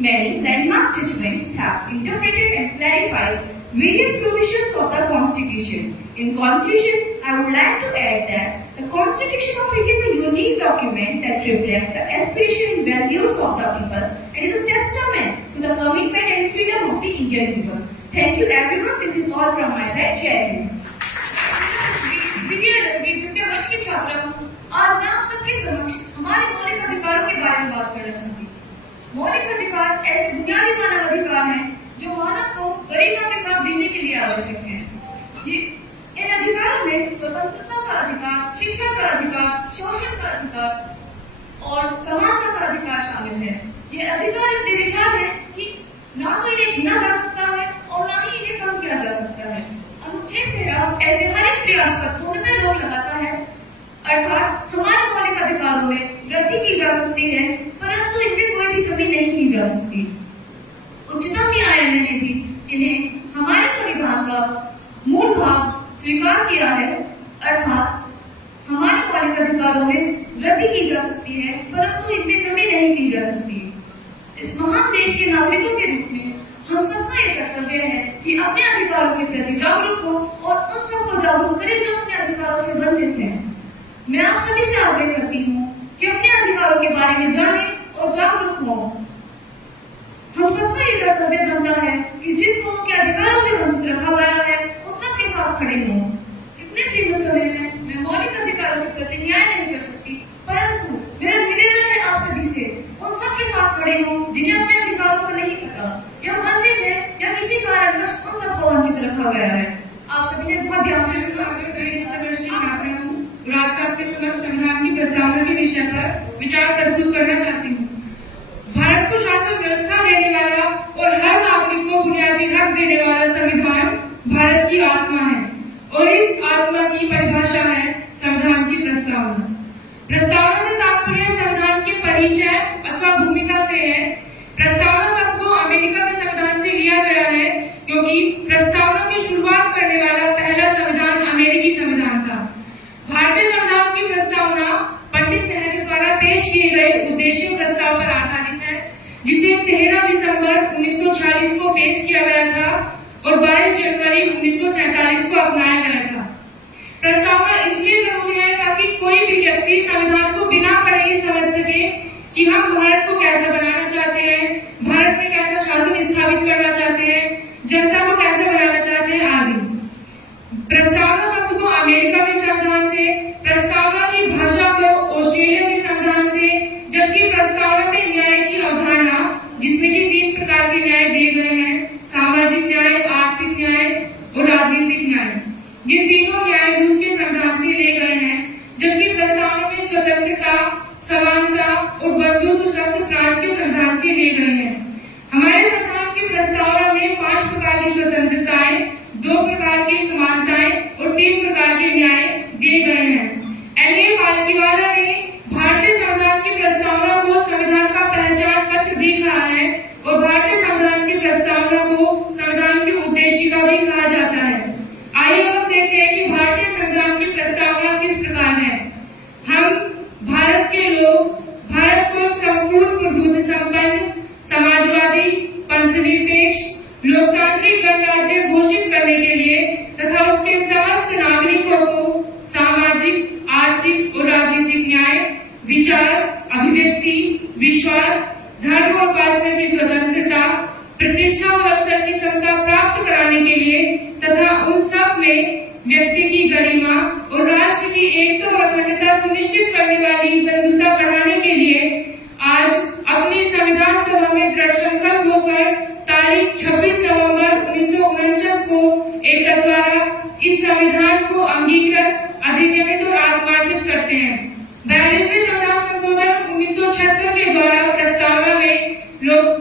Many landmark judgments have interpreted and clarified various provisions of the Constitution. In conclusion, I would like to add that the Constitution of India is a unique document that reflects the aspiration and values of the people and is a testament to the commitment and freedom of the Indian people. Thank you everyone. This is all from my side. Jai Hind. द्वितीय वर्ष की छात्रा हूँ। आज मैं आप सबके समक्ष हमारे मौलिक अधिकारों के बारे में बात करना चाहती हूँ। मौलिक अधिकार ऐसे बुनियादी मानव अधिकार हैं जो मानव को गरिमा के साथ जीने के लिए आवश्यक हैं। इन अधिकारों में स्वतंत्रता का अधिकार, शिक्षा का अधिकार, शोषण का अधिकार और समानता का अधिकार शामिल है। ये अधिकार इतने विशाल है कि ना तो इन्हें छीना जा सकता है और ना ही इन्हें कम किया जा सकता है। अनुच्छेद 13 ऐसे हर एक प्रयास पर पूर्णतः रोक लगाता है, अर्थात हमारे मौलिक अधिकारों में वृद्धि की जा सकती है परंतु इनमें कोई भी कमी नहीं की जा सकती। उच्चतम न्यायालय ने भी इन्हें हमारे संविधान का मूल भाग स्वीकार किया है, अर्थात हमारे मौलिक अधिकारों में वृद्धि की जा सकती है परंतु इनमें कमी नहीं की जा सकती। इस महान देश के नागरिकों के रूप में हम सबका ये कर्तव्य है कि अपने अधिकारों के प्रति जागरूक हो और उन सबको जागरूक करें जो अपने अधिकारों से वंचित हैं। मैं आप सभी से आग्रह करती हूँ कि अपने अधिकारों के बारे में जानें और जागरूक हो। हम सबका ये कर्तव्य बनता है कि जिन लोगों के अधिकारों से वंचित रखा गया है उन सबके साथ खड़े हों। इतने सीमित समय में मैं मौलिक अधिकारों के प्रति न्याय नहीं कर सकती, परंतु मेरा निवेदन है आप सभी से उन सबके साथ खड़े हों जिन्हें अपने अधिकारों को नहीं पता या वंचित है या किसी कारणवश उन सबको वंचित रखा गया है। आप सभी ने बहुत ध्यान से सुना। रात आपके समक्ष संविधान की प्रस्तावना के विषय पर विचार प्रस्तुत करना चाहती हूँ। भारत को शासन व्यवस्था देने वाला और हर नागरिक को बुनियादी हक देने वाला संविधान भारत की आत्मा है और इस आत्मा की परिभाषा है संविधान की प्रस्तावना। प्रस्तावना से तात्पर्य संविधान के परिचय अथवा भूमिका से है। प्रस्तावना शब्द को अमेरिका के संविधान से लिया गया है क्योंकि प्रस्तावना की शुरुआत करने वाला पहला संविधान अमेरिकी संविधान था। भारतीय संविधान की प्रस्तावना पंडित नेहरू द्वारा पेश किए गए उद्देश्य प्रस्ताव पर आधारित है, जिसे 13 दिसंबर 1946 को पेश किया गया था और 22 जनवरी 1947 को अपनाया गया था। प्रस्तावना इसलिए जरूरी है ताकि कोई भी व्यक्ति संविधान को बिना पढ़े ही समझ सके कि हम भारत को कैसा बनाना चाहते हैं, भारत में कैसा शासन स्थापित करना चाहते हैं, जनता को कैसे बनाना चाहते हैं आदि। प्रस्तावना शब्द को अमेरिका के संविधान से, प्रस्तावना की भाषा को ऑस्ट्रेलिया के संविधान से, जबकि प्रस्तावना में न्याय की अवधारणा जिसमें कि 3 प्रकार के न्याय दिए गए हैं, सामाजिक न्याय, आर्थिक न्याय और राजनीतिक न्याय। ये तीनों न्याय रूस के संविधान से लिए गए हैं, जबकि प्रस्तावना में स्वतंत्रता, समानता और बंधुत्व शब्द फ्रांस के संविधान से लिए गए हैं। हमारे संविधान की प्रस्तावना में 5 प्रकार की स्वतंत्रताएं, 2 प्रकार की समानताएं और 3 प्रकार के न्याय दिए गए हैं। एन.ए. पालकीवाला ने भारतीय संविधान की प्रस्तावना को संविधान का पहचान पत्र भी कहा है और भारतीय संविधान की प्रस्तावना को संविधान की उद्देशिका भी कहा जाता है। आइए अब देखते हैं कि भारतीय संविधान की प्रस्तावना किस प्रकार है। हम भारत के लोग भारत को संपूर्ण प्रभुत्व संपन्न, समाजवादी, पंथनिरपेक्ष, लोकतांत्रिक गणराज्य घोषित करने के लिए तथा उसके समस्त नागरिकों को सामाजिक, आर्थिक और राजनीतिक न्याय, विचार, अभिव्यक्ति, विश्वास, धर्म और उपासना की स्वतंत्रता, प्रतिष्ठा और अवसर की समता प्राप्त कराने के लिए तथा उन सब में व्यक्ति की गरिमा और राष्ट्र की एकता और अखंडता सुनिश्चित करने वाली बंधुता बढ़ाने के लिए आज अपनी संविधान सभा में दृढ़ संकल्प होकर तारीख 26 नवंबर 1949 को एकता द्वारा इस संविधान को अंगीकृत, अधिनियमित और आत्मान्वित करते हैं। 42वें संविधान संशोधन 1976 के द्वारा प्रस्तावना में लोग